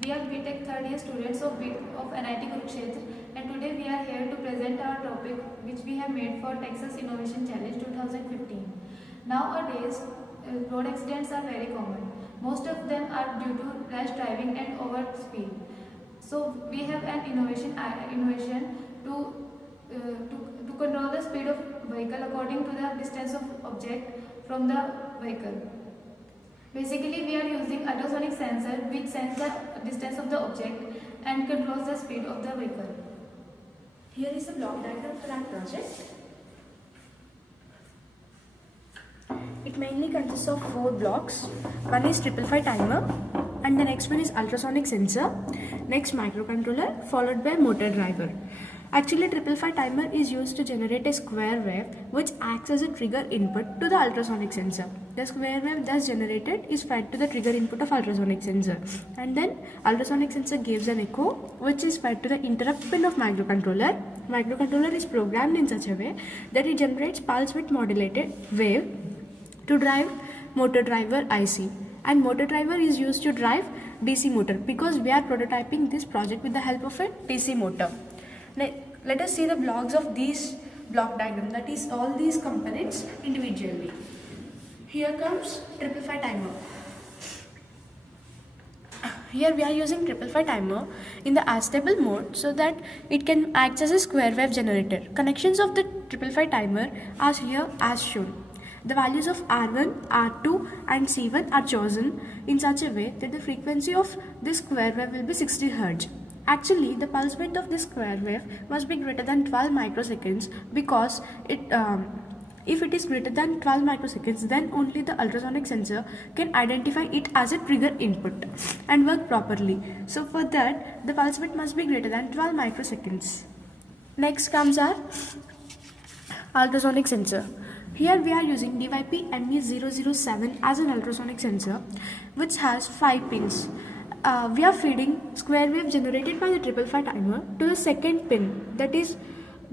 We are BTech third year students of NIT Kurukshetra, and today we are here to present our topic which we have made for Texas Innovation Challenge 2015. Nowadays, road accidents are very common. Most of them are due to rash driving and over speed. So we have an innovation to control the speed of vehicle according to the distance of object from the vehicle. Basically, we are using ultrasonic sensor which sense the distance of the object and controls the speed of the vehicle. Here is the block diagram for our project. It mainly consists of 4 blocks. One is 555 timer, and the next one is ultrasonic sensor, next microcontroller, followed by motor driver. Actually, 555 timer is used to generate a square wave which acts as a trigger input to the ultrasonic sensor. The square wave thus generated is fed to the trigger input of ultrasonic sensor, and then ultrasonic sensor gives an echo which is fed to the interrupt pin of microcontroller. Microcontroller is programmed in such a way that it generates pulse width modulated wave to drive motor driver IC, and motor driver is used to drive DC motor because we are prototyping this project with the help of a DC motor. Now, let us see the blocks of these block diagram, that is all these components individually. Here comes 555 timer. Here we are using 555 timer in the astable mode so that it can act as a square wave generator. Connections of the 555 timer are here as shown. The values of R1, R2 and C1 are chosen in such a way that the frequency of this square wave will be 60 Hz. Actually, the pulse width of this square wave must be greater than 12 microseconds because if it is greater than 12 microseconds, then only the ultrasonic sensor can identify it as a trigger input and work properly. So for that, the pulse width must be greater than 12 microseconds. Next comes our ultrasonic sensor. Here we are using DYP ME007 as an ultrasonic sensor which has 5 pins. We are feeding square wave generated by the 555 timer to the second pin, that is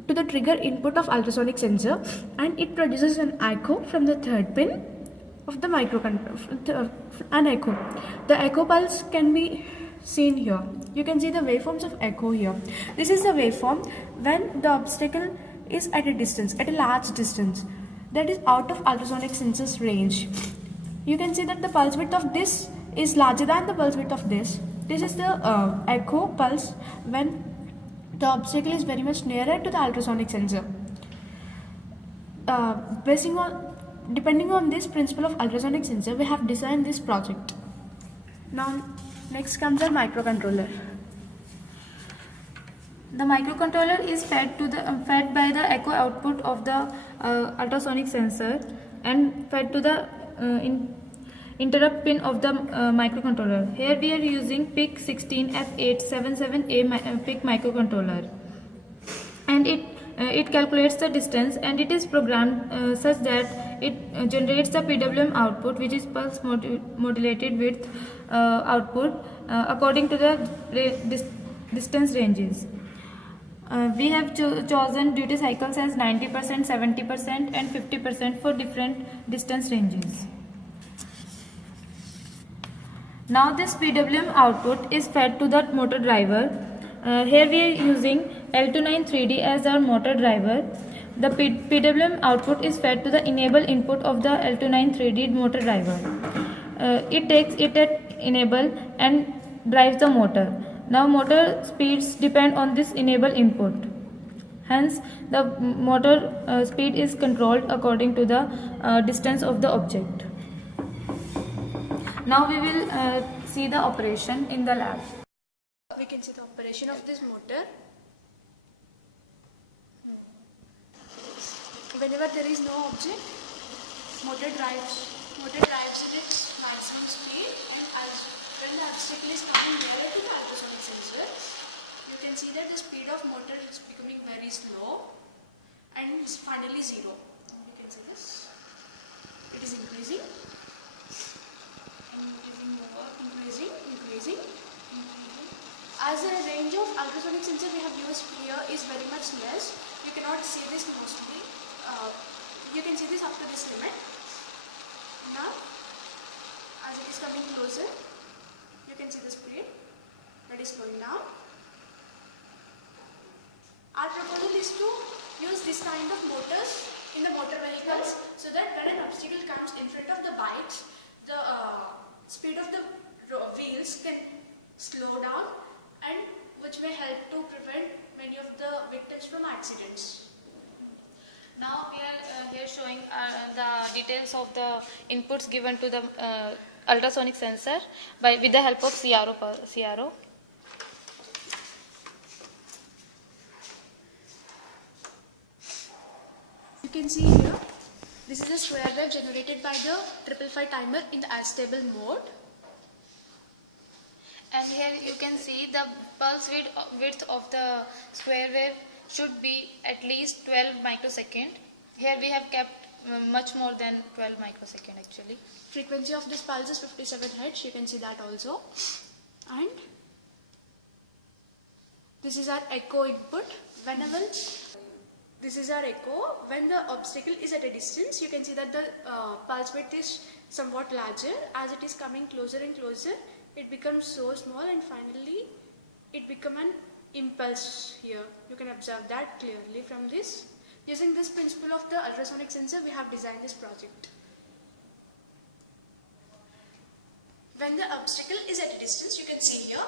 to the trigger input of ultrasonic sensor, and it produces an echo from the third pin of the microcontroller. An echo. The echo pulse can be seen here. You can see the waveforms of echo here. This is the waveform when the obstacle is at a large distance, that is out of ultrasonic sensor's range. You can see that the pulse width of this is larger than the pulse width of this. This is the echo pulse when the obstacle is very much nearer to the ultrasonic sensor. Depending on this principle of ultrasonic sensor, we have designed this project. Now, next comes our microcontroller. The microcontroller is fed by the echo output of the ultrasonic sensor and fed to the interrupt pin of the microcontroller. Here we are using PIC 16F877A PIC microcontroller, and it calculates the distance, and it is programmed such that it generates the PWM output, which is pulse modulated width output according to the distance ranges. We have chosen duty cycles as 90%, 70% and 50% for different distance ranges. Now this PWM output is fed to the motor driver. Here we are using L293D as our motor driver. The PWM output is fed to the enable input of the L293D motor driver. It takes it at enable and drives the motor. Now motor speeds depend on this enable input. Hence the motor speed is controlled according to the distance of the object. Now we will see the operation in the lab. We can see the operation of this motor. Whenever there is no object, motor drives at its maximum speed, and when the obstacle is coming nearer to the ultrasonic sensor, you can see that the speed of motor is becoming very slow and it's finally zero. You can see this. It is increasing. Increasing. As the range of ultrasonic sensor we have used here is very much less, you cannot see this mostly. You can see this up to this limit. Now, as it is coming closer, you can see the speed. that is slowing down. Our proposal is to use this kind of motors in the motor vehicles so that when an obstacle comes in front of the bikes, the speed of the wheels can slow down, and which may help to prevent many of the victims from accidents. Now we are here showing the details of the inputs given to the ultrasonic sensor with the help of CRO. You can see here, this is a square wave generated by the 555 timer in the astable mode. And here you can see the pulse width of the square wave should be at least 12 microsecond. Here we have kept much more than 12 microsecond actually. Frequency of this pulse is 57 Hz, you can see that also. And this is our echo input. Whenever this is our echo, when the obstacle is at a distance, you can see that the pulse width is somewhat larger. As it is coming closer and closer, it becomes so small, and finally it becomes an impulse here. You can observe that clearly from this. Using this principle of the ultrasonic sensor, we have designed this project. When the obstacle is at a distance, you can see here,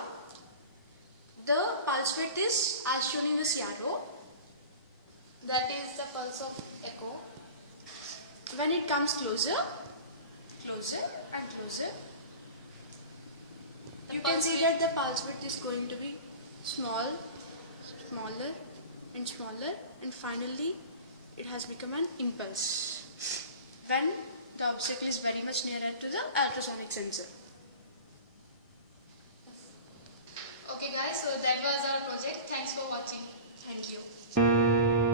the pulse width is as shown in the CRO. That is the pulse of echo. When it comes closer, closer and closer, you can see that the pulse width is going to be smaller and smaller, and finally it has become an impulse when the obstacle is very much nearer to the ultrasonic sensor. Okay guys, so that was our project. Thanks for watching. Thank you.